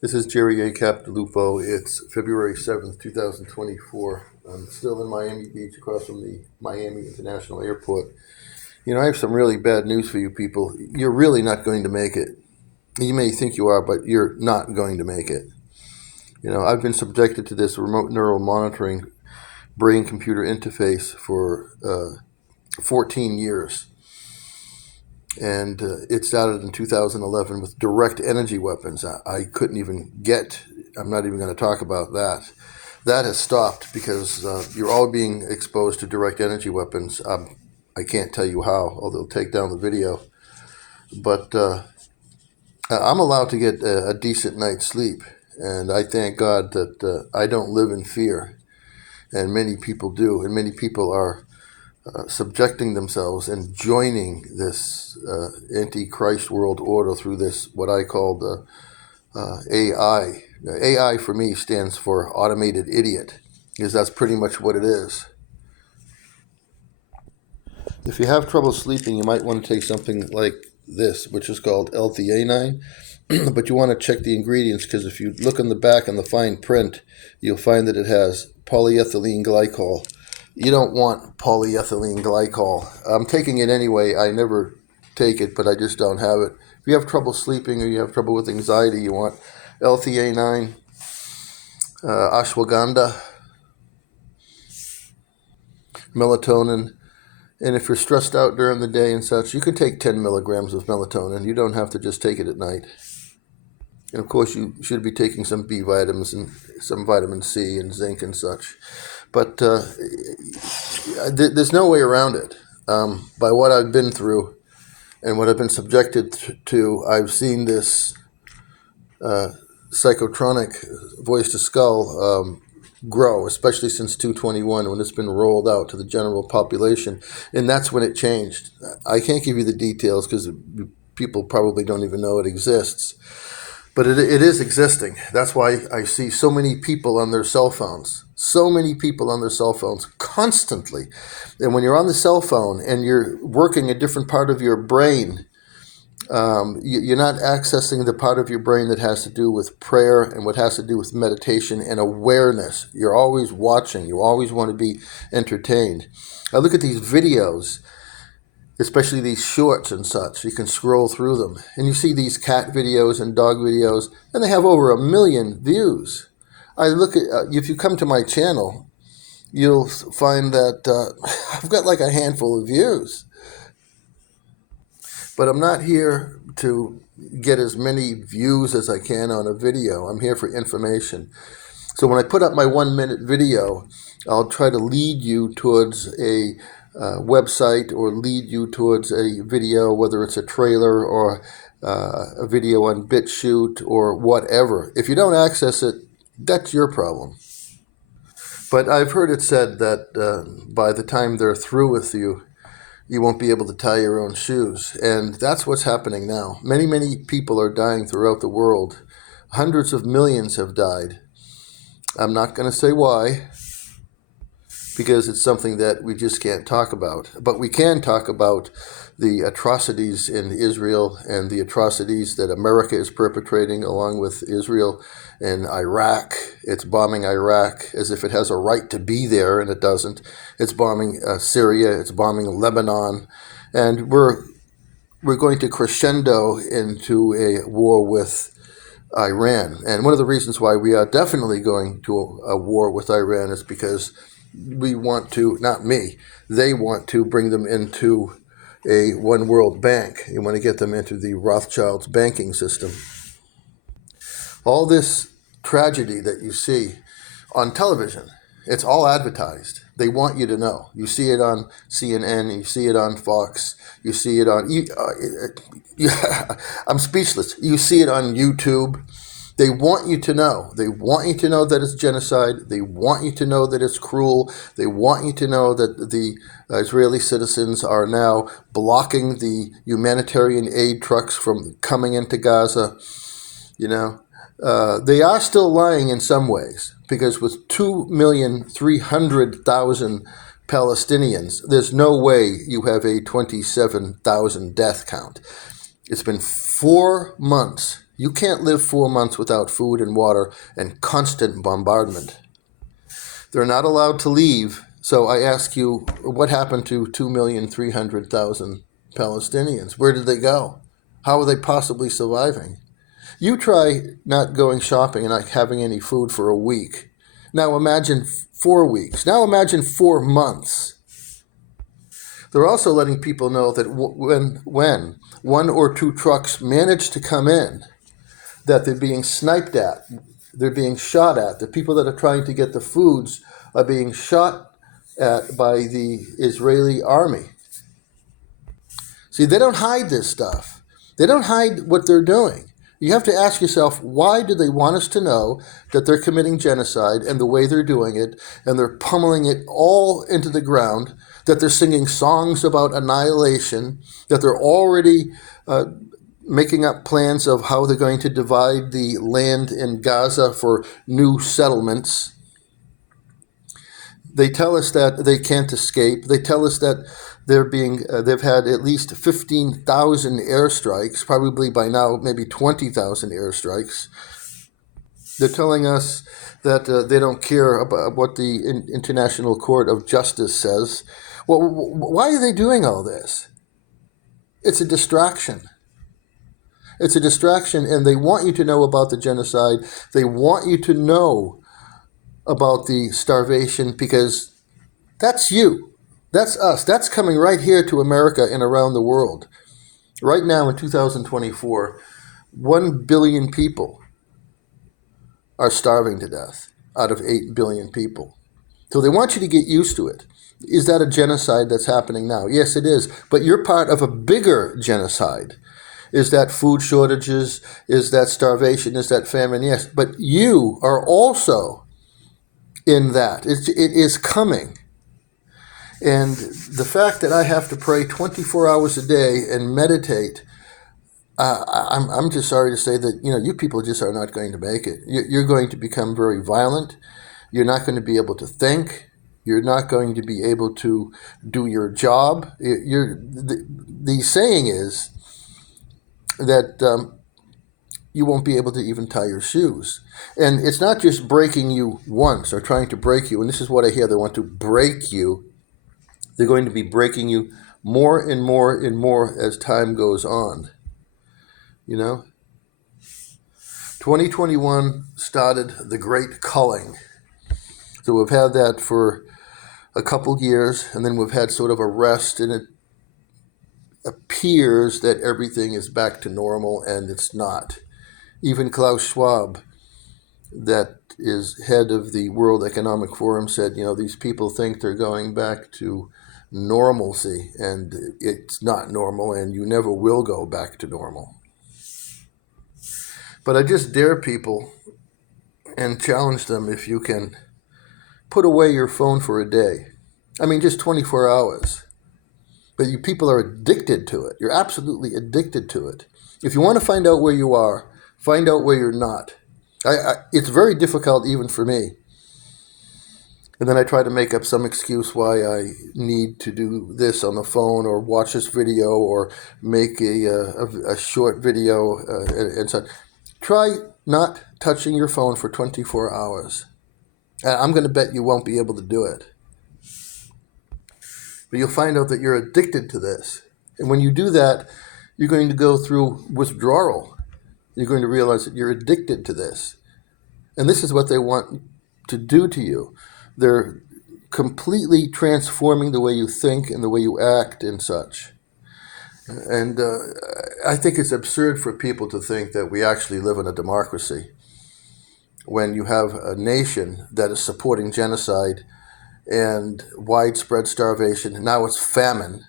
This is Jerry A. Capdilupo. It's February 7th, 2024. I'm still in Miami Beach across from the Miami International Airport. I have some really bad news for you people. You're really not going to make it. You may think you are, but you're not going to make it. I've been subjected to this remote neural monitoring brain-computer interface for 14 years. And it started in 2011 with direct energy weapons. I couldn't even get, I'm not even going to talk about that. That has stopped because you're all being exposed to direct energy weapons. I can't tell you how, although they'll take down the video. But I'm allowed to get a decent night's sleep. And I thank God that I don't live in fear. And many people do. And many people are subjecting themselves and joining this anti-Christ world order through this, what I call the AI. AI for me stands for automated idiot, because that's pretty much what it is. If you have trouble sleeping, you might want to take something like this, which is called L-theanine, but you want to check the ingredients, because if you look on the back on the fine print, you'll find that it has polyethylene glycol. You don't want polyethylene glycol. I'm taking it anyway. I never take it, but I just don't have it. If you have trouble sleeping or you have trouble with anxiety, you want L-theanine, ashwagandha, melatonin. And if you're stressed out during the day and such, you can take 10 milligrams of melatonin. You don't have to just take it at night. And of course, you should be taking some B vitamins and some vitamin C and zinc and such. But there's no way around it. By what I've been through and what I've been subjected to, I've seen this psychotronic voice to skull grow, especially since 221 when it's been rolled out to the general population. And that's when it changed. I can't give you the details because people probably don't even know it exists. But it is existing. That's why I see so many people on their cell phones. So many people on their cell phones constantly. And when you're on the cell phone and you're working a different part of your brain, you're not accessing the part of your brain that has to do with prayer and what has to do with meditation and awareness. You're always watching. You always want to be entertained. I look at these videos, especially these shorts and such. You can scroll through them and you see these cat videos and dog videos, and they have over 1 million views. I look at, if you come to my channel, you'll find that I've got like a handful of views. But I'm not here to get as many views as I can on a video. I'm here for information. So when I put up my 1-minute video, I'll try to lead you towards a website or lead you towards a video, whether it's a trailer or a video on BitChute or whatever. If you don't access it, that's your problem. But I've heard it said that by the time they're through with you, you won't be able to tie your own shoes. And that's what's happening now. Many, many people are dying throughout the world. Hundreds of millions have died. I'm not going to say why, because it's something that we just can't talk about. But we can talk about the atrocities in Israel and the atrocities that America is perpetrating along with Israel in Iraq. It's bombing Iraq as if it has a right to be there, and it doesn't. It's bombing Syria. It's bombing Lebanon. And we're going to crescendo into a war with Iran. And one of the reasons why we are definitely going to a war with Iran is because we want to, not me, they want to bring them into a one world bank. You want to get them into the Rothschilds banking system. All this tragedy that you see on television, it's all advertised. They want you to know. You see it on CNN, you see it on Fox, you see it on, I'm speechless. You see it on YouTube. They want you to know. They want you to know that it's genocide. They want you to know that it's cruel. They want you to know that the Israeli citizens are now blocking the humanitarian aid trucks from coming into Gaza. They are still lying in some ways, because with 2,300,000 Palestinians, there's no way you have a 27,000 death count. It's been 4 months. You can't live 4 months without food and water and constant bombardment. They're not allowed to leave. So I ask you, what happened to 2,300,000 Palestinians? Where did they go? How are they possibly surviving? You try not going shopping and not having any food for a week. Now imagine 4 weeks. Now imagine 4 months. They're also letting people know that when 1 or 2 trucks manage to come in, that they're being sniped at, they're being shot at. The people that are trying to get the foods are being shot at by the Israeli army. See, they don't hide this stuff. They don't hide what they're doing. You have to ask yourself, why do they want us to know that they're committing genocide and the way they're doing it, and they're pummeling it all into the ground, that they're singing songs about annihilation, that they're already making up plans of how they're going to divide the land in Gaza for new settlements. They tell us that they can't escape. They tell us that they've had at least 15,000 airstrikes, probably by now maybe 20,000 airstrikes. They're telling us that they don't care about what the International Court of Justice says. Well, why are they doing all this? It's a distraction. It's a distraction, and they want you to know about the genocide. They want you to know about the starvation, because that's you. That's us. That's coming right here to America and around the world. Right now in 2024, 1 billion people are starving to death out of 8 billion people. So they want you to get used to it. Is that a genocide that's happening now? Yes, it is. But you're part of a bigger genocide. Is that food shortages? Is that starvation? Is that famine? Yes. But you are also in that. It is coming. And the fact that I have to pray 24 hours a day and meditate, I'm just sorry to say that, you people just are not going to make it. You're going to become very violent. You're not going to be able to think. You're not going to be able to do your job. The saying is that you won't be able to even tie your shoes. And it's not just breaking you once or trying to break you. And this is what I hear. They want to break you. They're going to be breaking you more and more and more as time goes on. 2021 started the Great Culling. So we've had that for a couple years, and then we've had sort of a rest, and it appears that everything is back to normal, and it's not. Even Klaus Schwab, that is head of the World Economic Forum, said, these people think they're going back to normalcy, and it's not normal, and you never will go back to normal. But I just dare people and challenge them, if you can put away your phone for a day. I mean, just 24 hours. But you people are addicted to it. You're absolutely addicted to it. If you want to find out where you are, find out where you're not. It's very difficult even for me. And then I try to make up some excuse why I need to do this on the phone, or watch this video, or make a short video and such. Try not touching your phone for 24 hours. I'm going to bet you won't be able to do it. But you'll find out that you're addicted to this. And when you do that, you're going to go through withdrawal. You're going to realize that you're addicted to this. And this is what they want to do to you. They're completely transforming the way you think and the way you act and such. And I think it's absurd for people to think that we actually live in a democracy when you have a nation that is supporting genocide and widespread starvation. Now it's famine.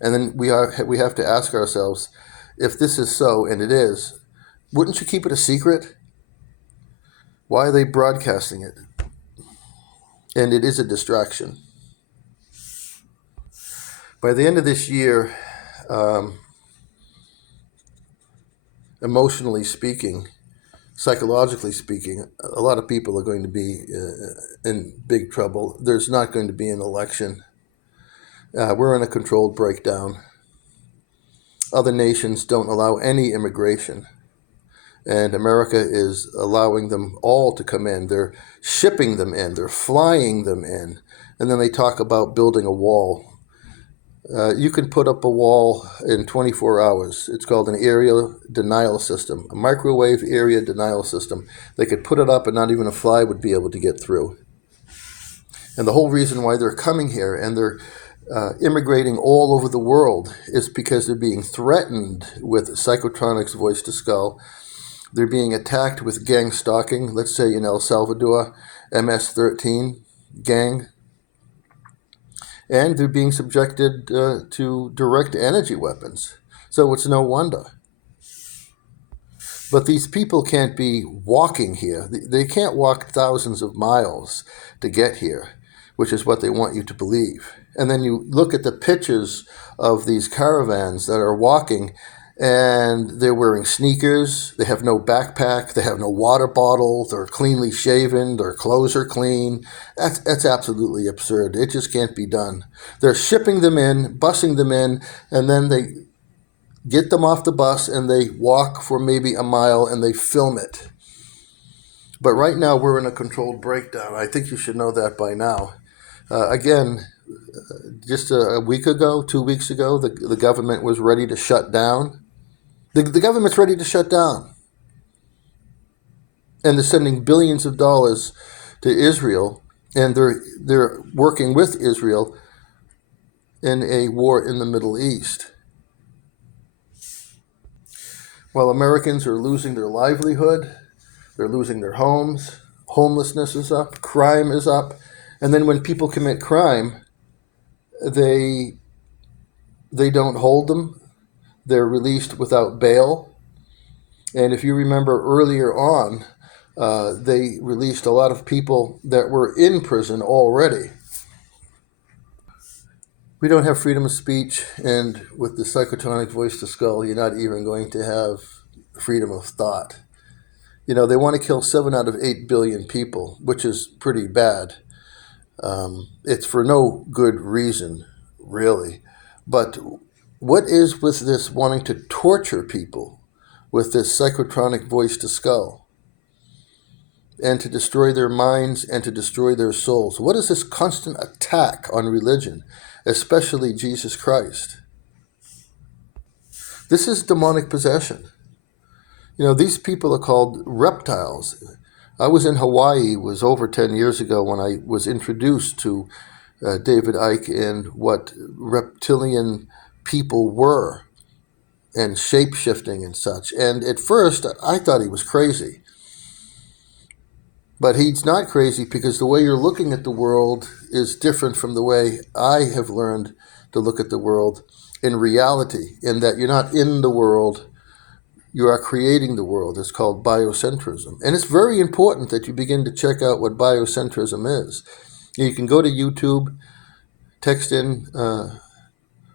And then we have to ask ourselves, if this is so, and it is, wouldn't you keep it a secret? Why are they broadcasting it? And it is a distraction. By the end of this year, emotionally speaking, psychologically speaking, a lot of people are going to be in big trouble. There's not going to be an election. We're in a controlled breakdown. Other nations don't allow any immigration. and America is allowing them all to come in. They're shipping them in. They're flying them in. And then they talk about building a wall. You can put up a wall in 24 hours. It's called an area denial system, a microwave area denial system. They could put it up and not even a fly would be able to get through. And the whole reason why they're coming here and they're immigrating all over the world is because they're being threatened with Psychotronics voice to skull. They're being attacked with gang stalking, let's say in El Salvador, MS-13 gang. And they're being subjected to direct energy weapons. So it's no wonder. But these people can't be walking here. They can't walk thousands of miles to get here, which is what they want you to believe. And then you look at the pictures of these caravans that are walking, and they're wearing sneakers, they have no backpack, they have no water bottle, they're cleanly shaven, their clothes are clean. That's absolutely absurd. It just can't be done. They're shipping them in, busing them in, and then they get them off the bus and they walk for maybe a mile and they film it. But right now we're in a controlled breakdown. I think you should know that by now. Again, just a week ago, 2 weeks ago, the government was ready to shut down. The government's ready to shut down. And they're sending billions of dollars to Israel, and they're working with Israel in a war in the Middle East. While Americans are losing their livelihood, they're losing their homes, homelessness is up, crime is up, and then when people commit crime, they don't hold them. They're released without bail. And if you remember earlier on, they released a lot of people that were in prison already. We don't have freedom of speech, and with the Psychotronic voice to skull, you're not even going to have freedom of thought. You know, they want to kill 7 out of 8 billion people, which is pretty bad. It's for no good reason, really. But what is with this wanting to torture people with this Psychotronic voice to skull? And to destroy their minds and to destroy their souls? What is this constant attack on religion, especially Jesus Christ? This is demonic possession. You know, these people are called reptiles. I was in Hawaii, it was over 10 years ago when I was introduced to David Icke and what reptilian people were and shape-shifting and such. And at first, I thought he was crazy. But he's not crazy because the way you're looking at the world is different from the way I have learned to look at the world in reality, in that you're not in the world, you are creating the world. It's called biocentrism. And it's very important that you begin to check out what biocentrism is. You can go to YouTube, text in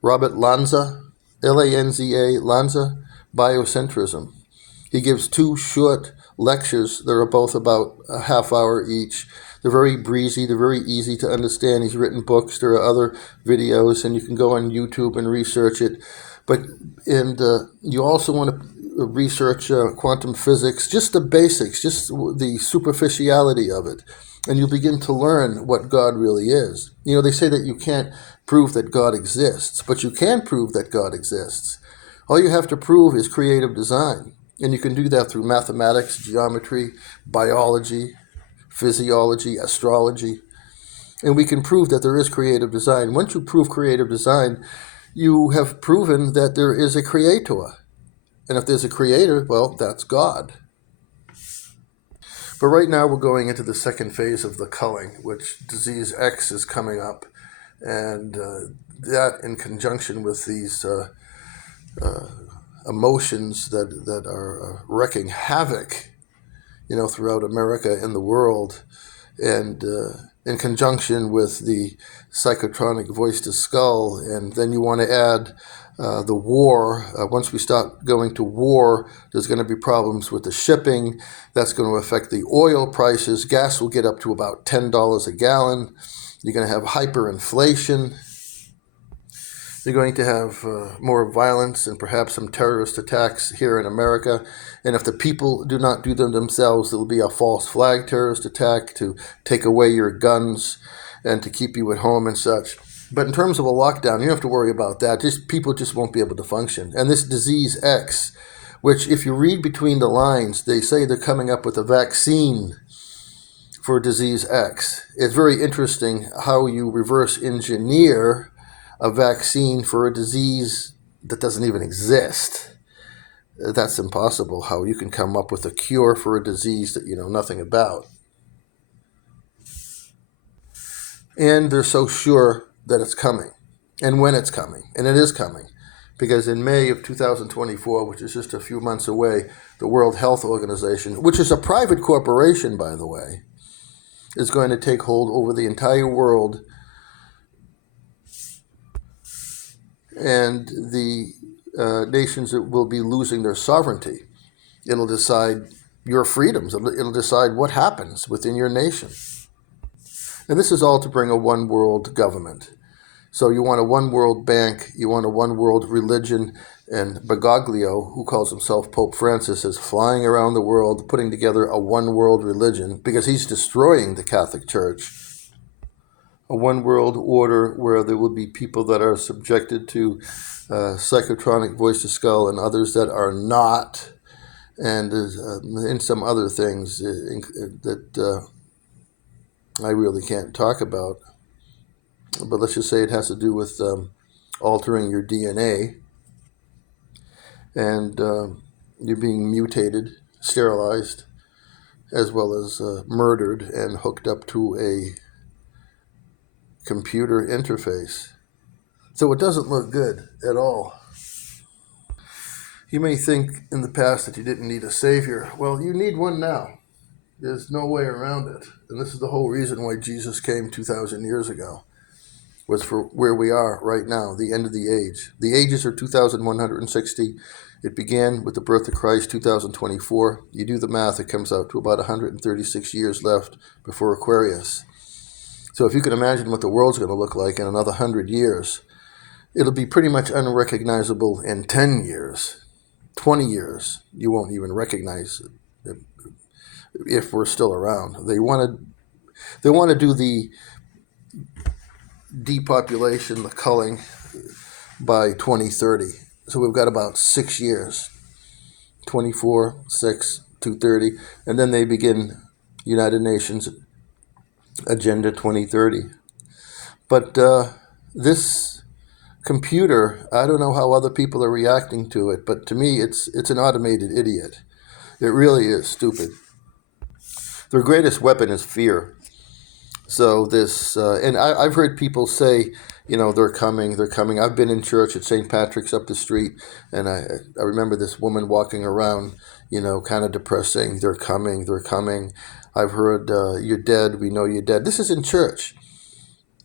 Robert Lanza, Lanza, Lanza, biocentrism. He gives 2 short lectures that are both about a half hour each. They're very breezy, they're very easy to understand. He's written books, there are other videos, and you can go on YouTube and research it. You also want to research quantum physics, just the basics, just the superficiality of it. And you'll begin to learn what God really is. You know, they say that you can't prove that God exists, but you can prove that God exists. All you have to prove is creative design. And you can do that through mathematics, geometry, biology, physiology, astrology. And we can prove that there is creative design. Once you prove creative design, you have proven that there is a creator. And if there's a creator, well, that's God. But right now we're going into the second phase of the culling, which disease X is coming up. And that in conjunction with these emotions that are wreaking havoc, you know, throughout America and the world, and in conjunction with the Psychotronic voice to skull, and then you want to add the war. Once we start going to war, there's going to be problems with the shipping. That's going to affect the oil prices. Gas will get up to about $10 a gallon. You're going to have hyperinflation. You're going to have more violence and perhaps some terrorist attacks here in America. And if the people do not do them themselves, there will be a false flag terrorist attack to take away your guns and to keep you at home and such. But in terms of a lockdown, you don't have to worry about that. People just won't be able to function. And this disease X, which if you read between the lines, they say they're coming up with a vaccine for disease X. It's very interesting how you reverse engineer a vaccine for a disease that doesn't even exist. That's impossible, how you can come up with a cure for a disease that you know nothing about. And they're so sure that it's coming and when it's coming, and it is coming. Because in May of 2024, which is just a few months away, the World Health Organization, which is a private corporation, by the way, is going to take hold over the entire world, and the nations that will be losing their sovereignty. It'll decide your freedoms. It'll decide what happens within your nation. And this is all to bring a one world government. So you want a one world bank, you want a one world religion, and Bergoglio, who calls himself Pope Francis, is flying around the world putting together a one world religion because he's destroying the Catholic Church. A one world order where there will be people that are subjected to psychotronic voice to skull and others that are not, and in some other things that I really can't talk about. But let's just say it has to do with altering your DNA, and you're being mutated, sterilized, as well as murdered and hooked up to a computer interface. So it doesn't look good at all. You may think in the past that you didn't need a savior. Well, you need one now. There's no way around it. And this is the whole reason why Jesus came 2,000 years ago, was for where we are right now, the end of the age. The ages are 2,160. It began with the birth of Christ, 2024. You do the math, it comes out to about 136 years left before Aquarius. So if you can imagine what the world's going to look like in another 100 years, it'll be pretty much unrecognizable in 10 years. 20 years, you won't even recognize it if we're still around. They want to do the depopulation, the culling, by 2030. So we've got about 6 years, 24, 6, 230, and then they begin United Nations Agenda 2030. But this computer, I don't know how other people are reacting to it, but to me, it's an automated idiot. It really is stupid. Their greatest weapon is fear. So this, and I've heard people say, you know, they're coming. I've been in church at St. Patrick's up the street, and I remember this woman walking around, you know, kind of depressed, saying, they're coming. I've heard, you're dead, we know you're dead. This is in church.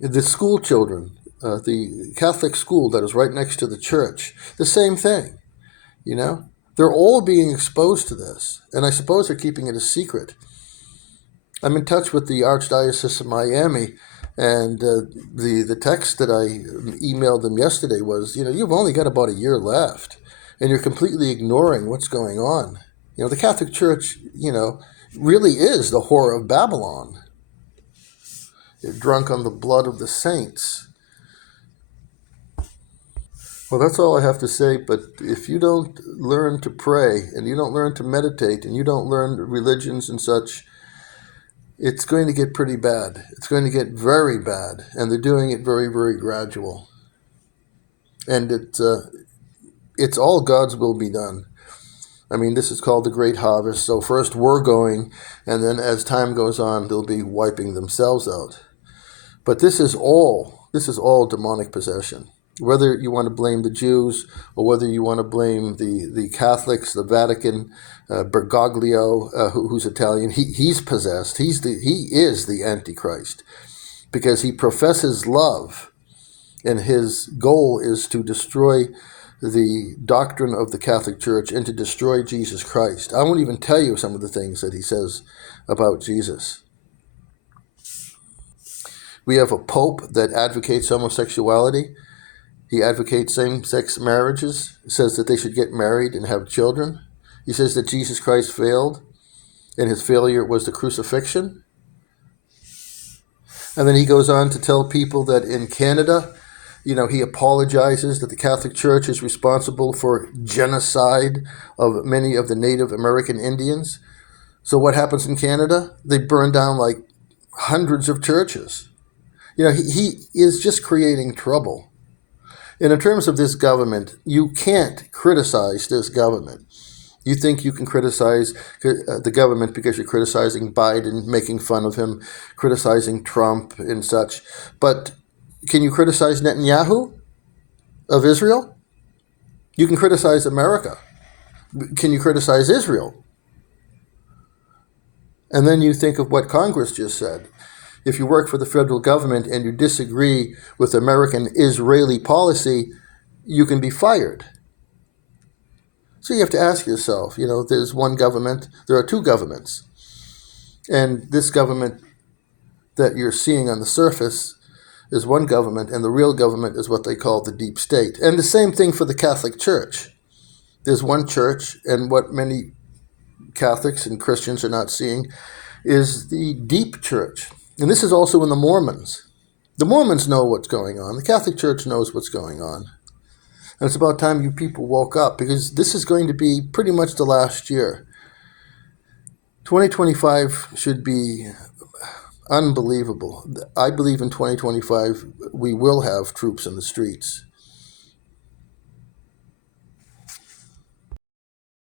The school children, the Catholic school that is right next to the church, the same thing, you know. They're all being exposed to this, and I suppose they're keeping it a secret. I'm in touch with the Archdiocese of Miami, and the text that I emailed them yesterday was, you know, you've only got about a year left, and you're completely ignoring what's going on. You know, the Catholic Church, you know, really is the whore of Babylon. You're drunk on the blood of the saints. Well, that's all I have to say, but if you don't learn to pray, and you don't learn to meditate, and you don't learn religions and such, it's going to get pretty bad. It's going to get very bad, and they're doing it very, very gradual. And it's all God's will be done. I mean, this is called the Great Harvest. So first we're going, and then as time goes on, they'll be wiping themselves out. But this is all demonic possession. Whether you want to blame the Jews or whether you want to blame the Catholics, the Vatican, Bergoglio, who's Italian, he's possessed. He is the Antichrist because he professes love, and his goal is to destroy the doctrine of the Catholic Church and to destroy Jesus Christ. I won't even tell you some of the things that he says about Jesus. We have a pope that advocates homosexuality. He advocates same-sex marriages, says that they should get married and have children. He says that Jesus Christ failed, and his failure was the crucifixion. And then he goes on to tell people that in Canada, he apologizes that the Catholic Church is responsible for genocide of many of the Native American Indians. So what happens in Canada? They burn down like hundreds of churches. He is just creating trouble. And in terms of this government, you can't criticize this government. You think you can criticize the government because you're criticizing Biden, making fun of him, criticizing Trump and such. But can you criticize Netanyahu of Israel? You can criticize America. Can you criticize Israel? And then you think of what Congress just said. If you work for the federal government and you disagree with American Israeli policy, you can be fired. So you have to ask yourself, there's one government, there are two governments. And this government that you're seeing on the surface is one government, and the real government is what they call the deep state. And the same thing for the Catholic Church. There's one church, and what many Catholics and Christians are not seeing is the deep church. And this is also in the Mormons. The Mormons know what's going on. The Catholic Church knows what's going on. And it's about time you people woke up, because this is going to be pretty much the last year. 2025 should be unbelievable. I believe in 2025 we will have troops in the streets.